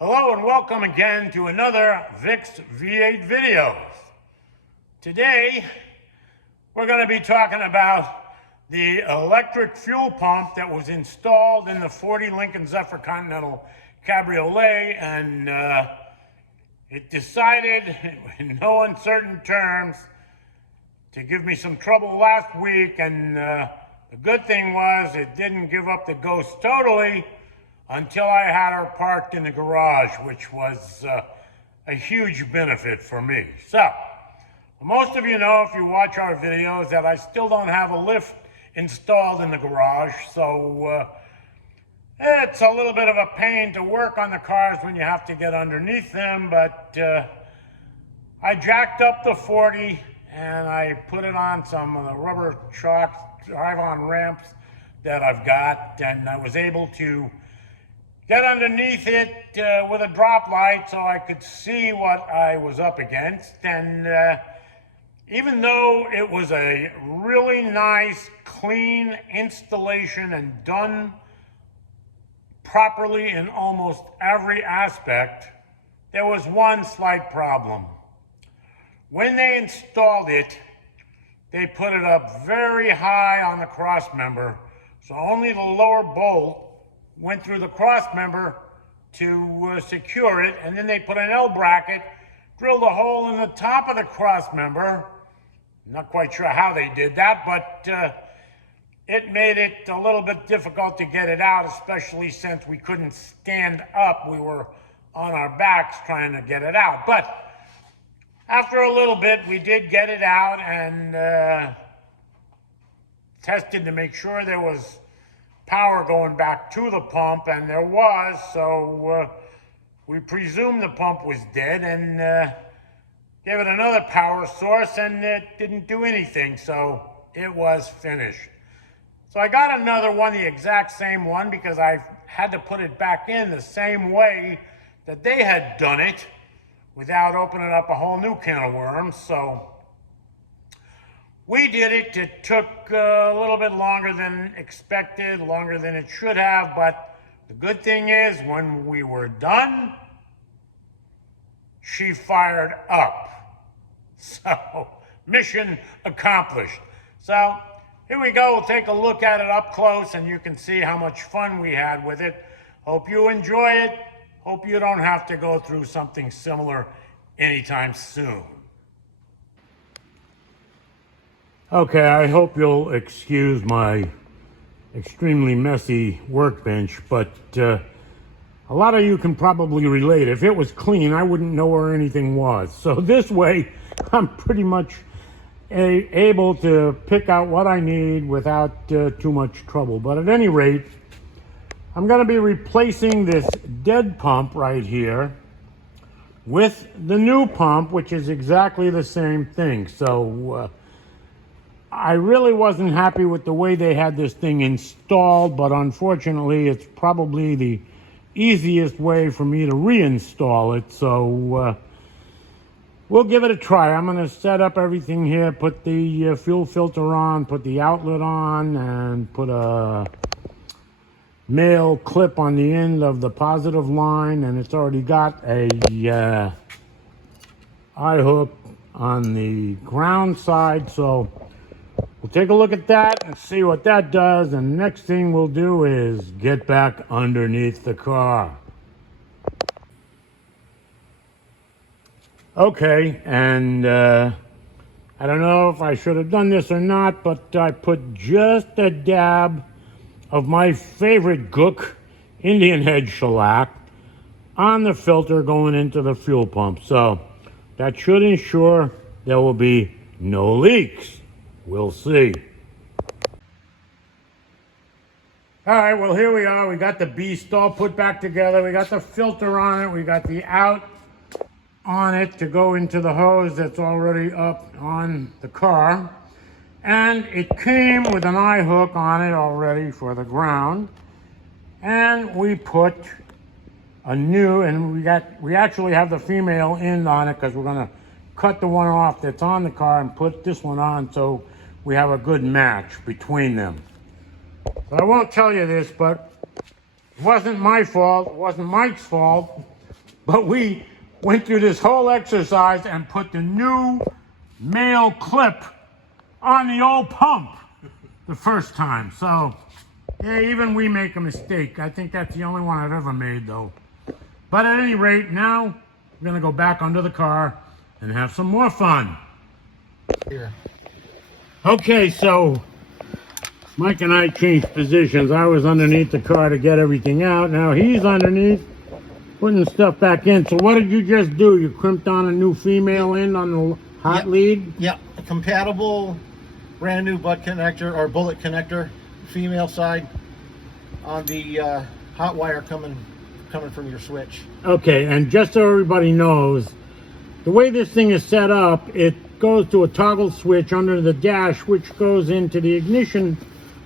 Hello and welcome again to another VIX V8 videos. Today, we're going to be talking about the electric fuel pump that was installed in the 40 Lincoln Zephyr Continental Cabriolet, and it decided in no uncertain terms to give me some trouble last week, and the good thing was it didn't give up the ghost totally until I had her parked in the garage, which was a huge benefit for me. So, most of you know, if you watch our videos, that I still don't have a lift installed in the garage, so it's a little bit of a pain to work on the cars when you have to get underneath them, but I jacked up the 40 and I put it on some of the rubber chalk drive-on ramps that I've got, and I was able to get underneath it with a drop light so I could see what I was up against. And even though it was a really nice, clean installation and done properly in almost every aspect, there was one slight problem. When they installed it, they put it up very high on the cross member, so only the lower bolt went through the cross member to secure it, and then they put an L bracket, drilled a hole in the top of the cross member. Not quite sure how they did that, but it made it a little bit difficult to get it out, especially since we couldn't stand up. We were on our backs trying to get it out. But after a little bit, we did get it out and tested to make sure there was power going back to the pump, and there was, so we presumed the pump was dead and gave it another power source, and it didn't do anything, so it was finished. So I got another one, the exact same one, because I had to put it back in the same way that they had done it without opening up a whole new can of worms. So we did it. It took a little bit longer than expected, longer than it should have, but the good thing is when we were done, she fired up. So, mission accomplished. So, here we go. We'll take a look at it up close and you can see how much fun we had with it. Hope you enjoy it. Hope you don't have to go through something similar anytime soon. Okay, I hope you'll excuse my extremely messy workbench, but a lot of you can probably relate. If it was clean, I wouldn't know where anything was. So this way, I'm pretty much able to pick out what I need without too much trouble. But at any rate, I'm going to be replacing this dead pump right here with the new pump, which is exactly the same thing. So I really wasn't happy with the way they had this thing installed, but unfortunately it's probably the easiest way for me to reinstall it. So we'll give it a try. I'm going to set up everything here, put the fuel filter on, put the outlet on, and put a male clip on the end of the positive line, and it's already got a eye hook on the ground side. So we'll take a look at that and see what that does, and next thing we'll do is get back underneath the car. Okay, and I don't know if I should have done this or not, but I put just a dab of my favorite Gook Indian Head shellac on the filter going into the fuel pump. So that should ensure there will be no leaks. We'll see. All right, well, here we are. We got the beast all put back together. We got the filter on it. We got the out on it to go into the hose that's already up on the car. And it came with an eye hook on it already for the ground. And we put a new, and we actually have the female end on it because we're going to cut the one off that's on the car and put this one on so we have a good match between them. But I won't tell you this, but it wasn't my fault. It wasn't Mike's fault. But we went through this whole exercise and put the new male clip on the old pump the first time. So, yeah, even we make a mistake. I think that's the only one I've ever made, though. But at any rate, now we're gonna go back under the car and have some more fun. Here. Okay, so Mike and I changed positions. I was underneath the car to get everything out. Now he's underneath, putting stuff back in. So what did you just do? You crimped on a new female in on the hot lead? Yep, a compatible brand new butt connector or bullet connector, female side on the hot wire coming from your switch. Okay, and just so everybody knows, the way this thing is set up, it goes to a toggle switch under the dash, which goes into the ignition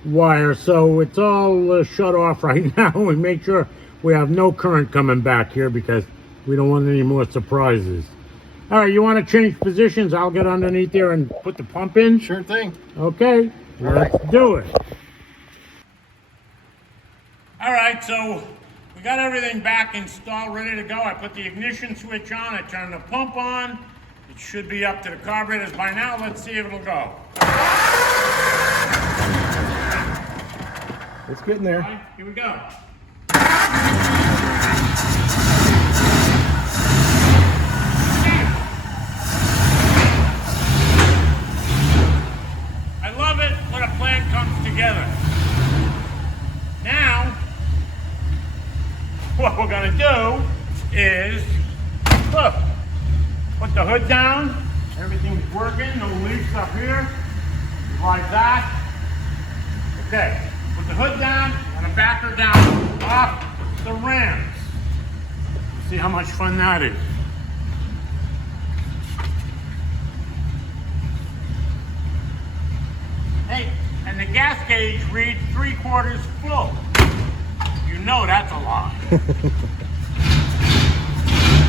wire. So it's all shut off right now, and make sure we have no current coming back here because we don't want any more surprises. All right, you want to change positions? I'll get underneath there and put the pump in. Sure thing. Okay, let's do it. All right, so we got everything back installed, ready to go. I put the ignition switch on, I turned the pump on. It should be up to the carburetors by now. Let's see if it'll go. It's getting there. All right, here we go. I love it when a plan comes together. Now, what we're gonna do is, look, put the hood down, everything's working, no leaks up here, like that. Okay, put the hood down and a backer down off the Rams. See how much fun that is. Hey, and the gas gauge reads 3/4 full. You know that's a lot. All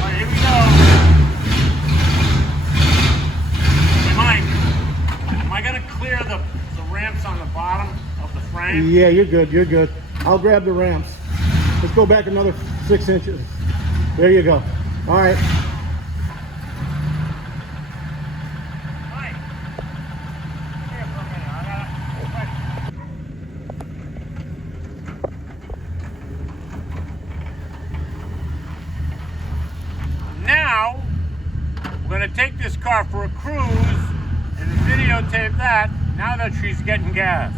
right, here we go. Hey, Mike, am I gonna clear the ramps on the bottom of the frame? Yeah, you're good. You're good. I'll grab the ramps. Let's go back another 6 inches. There you go. All right. Mike, here for a minute. I got a question. Now, we're gonna take this car for a cruise and videotape that now that she's getting gas.